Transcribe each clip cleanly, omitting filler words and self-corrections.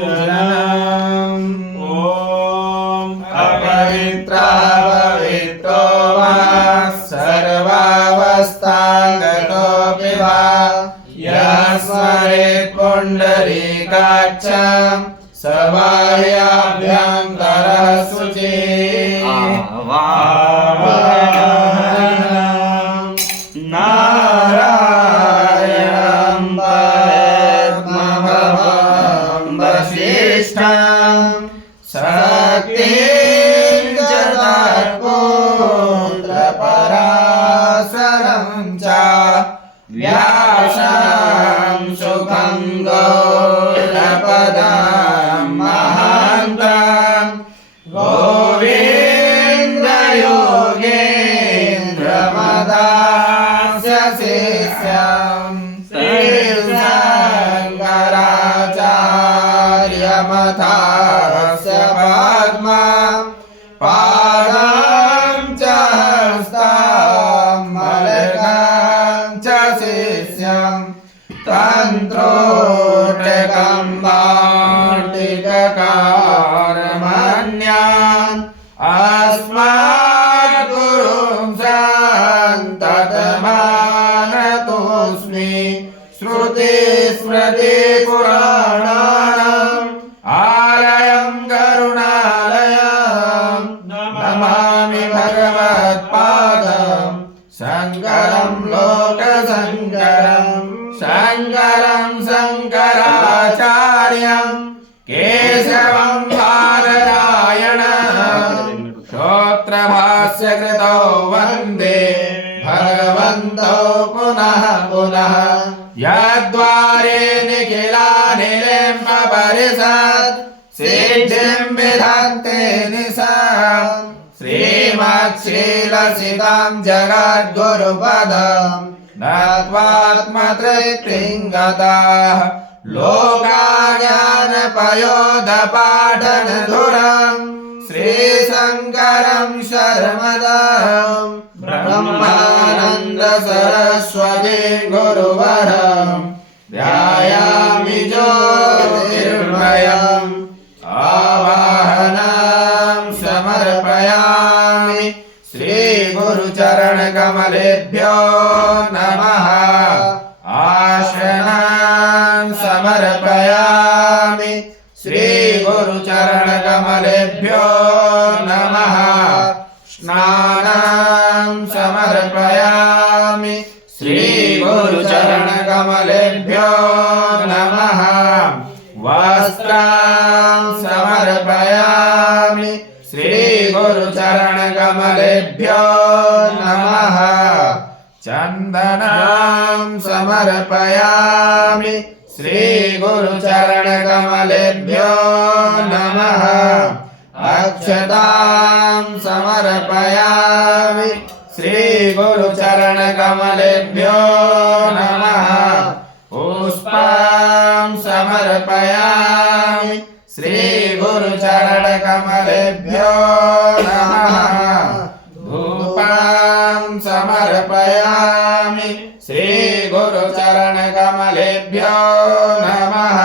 पूजनम् ॐ अपवित्रापवित्रो वा सर्वावस्थाङ्गतोऽपि वा यः स्मरेत् पुण्डरीकाक्षं स बाह्याभ्यन्तरः शुचिः नारायणं पद्मभवं वसिष्ठं शक्तिं च तत्पुत्रपराशरं च व्यासं सुखं गौडपदं महान्तं गोविन्दयोगेन्द्रमदास्य शिष्यं श्रीशङ्कराचार्यमथास्य पद्मं पादं च हस्तं मलकं च शिष्यं तन्त्रोटकं वाटिककारमन्यान् अस्मद्गुरुं सन्ततमानतोऽस्मि श्रुतिस्मृतिपुराणानाम् आलयं करुणालयं नमामि भगवत्पादं शङ्करं लोकशङ्करं शङ्करं शङ्कराचार्यं केशवं बादरायणं श्रोत्रभाष्यकृतौ वन्दे भगवन्तौ पुनः पुनः यद्वारे निखिलानिलिम्बपरिषत् सिद्धिं विधत्ते निशाम् श्रीमच्छ्रीलसितं जगद्गुरुपदं नत्वात्मतृप्तिं गताः लोकाज्ञानपयोधपाठनधुरं श्रीशङ्करं शर्मदं ब्रह्मानन्द सरस्वती गुरुवरं ध्यायामि ज्योतिर्मयम् आवाहनं समर्पयामि श्रीगुरुचरणकमलेभ्यो नमः आसनं समर्पयामि श्रीगुरुचरणकमलेभ्यो नमः स्नानं समर्पयामि श्रीगुरुचरणकमलेभ्यो नमः वस्त्रं समर्पयामि श्रीगुरुचरणकमलेभ्यो नमः चन्दनं समर्पयामि श्रीगुरुचरणकमलेभ्यो नमः अक्षतां समर्पयामि श्रीगुरुचरणकमलेभ्यो नमः पुष्पं समर्पयामि श्रीगुरुचरणकमलेभ्यो नमः धूपं समर्पयामि श्रीगुरुचरणकमलेभ्यो नमः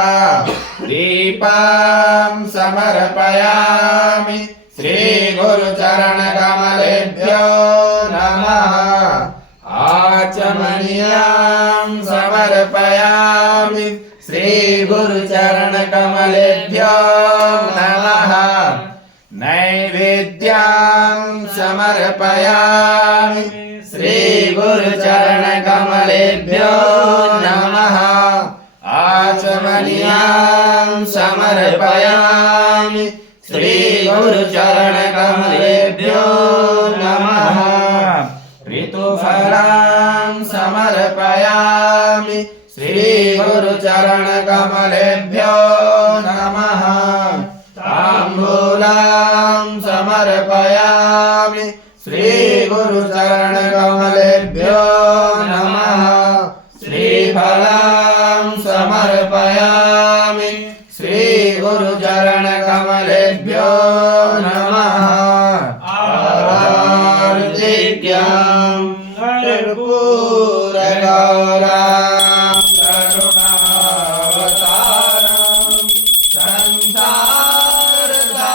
दीपं समर्पयामि श्रीगुरुचरणकमलेभ्यो नमः आचमनीयं समर्पयामि श्रीगुरुचरणकमलेभ्यो नमः नैवेद्यं समर्पयामि श्रीगुरुचरणकमलेभ्यो नमः आचमनीयं समर्पयामि श्रीगुरुचरणकमलेभ्यो नमः ऋतुफलं समर्पयामि श्रीगुरुचरणकमलेभ्यो नमः ताम्बूलं समर्पयामि श्रीगुरुचरणकमलेभ्यो नमः श्रीफलं समर्पयामि श्रीगुरुचरणकमलेभ्यो नमः आरतिज्ञं कर्पूरगौरं करुणावतारं सारसारं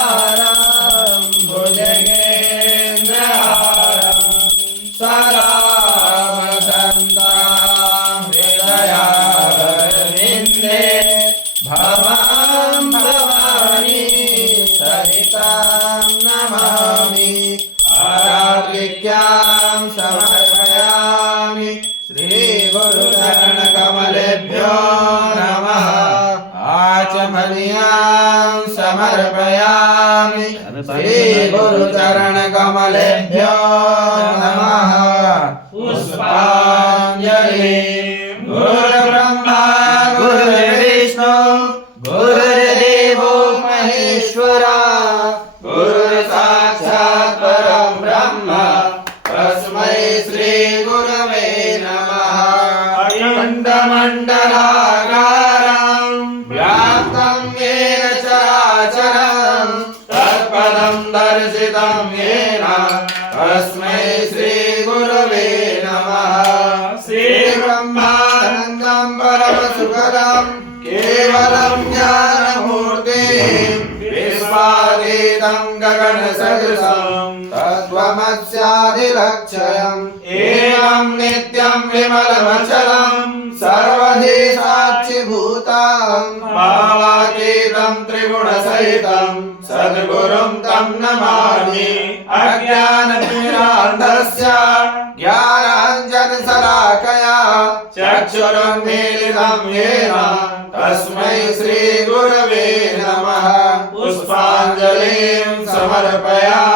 भुजगेन्द्रहारं सदा हृदयारविन्दे भवां भवानी सरितां नमामि आराधिक्यां समर्पयामि श्रीगुरुचरणकमलेभ्यो नमः आचमनीयां समर्पयामि श्रीगुरुचरणकमलेभ्यो नमः पुष्पाञ्जलि गुरुर्ब्रह्मा गुरुर्विष्णु गुरुर्देवो महेश्वरा गुरुर्साक्षात् परं ब्रह्म तस्मै श्री गुरवे नमः अखण्डमण्डलाकारं व्याप्तं येन चराचरं तत्पदं दर्शितं येन तस्मै श्री गुरवे नमः श्रीब्रह्मानन्दं परमसुखदं केवलं ज्ञानमूर्तिं विश्वातीतं गगनसदृशं तत्त्वमस्यादिलक्ष्यम् एवं नित्यं विमलमचलं सर्वधि साक्षिभूतं भावातीतं त्रिगुणसहितं सद्गुरुं तं नमामि अज्ञानतिमिरान्धस्य ज्ञानाञ्जनशलाकया चक्षुरुन्मीलितं येन तस्मै श्रीगुरवे नमः पुष्पाञ्जलिं समर्पयामि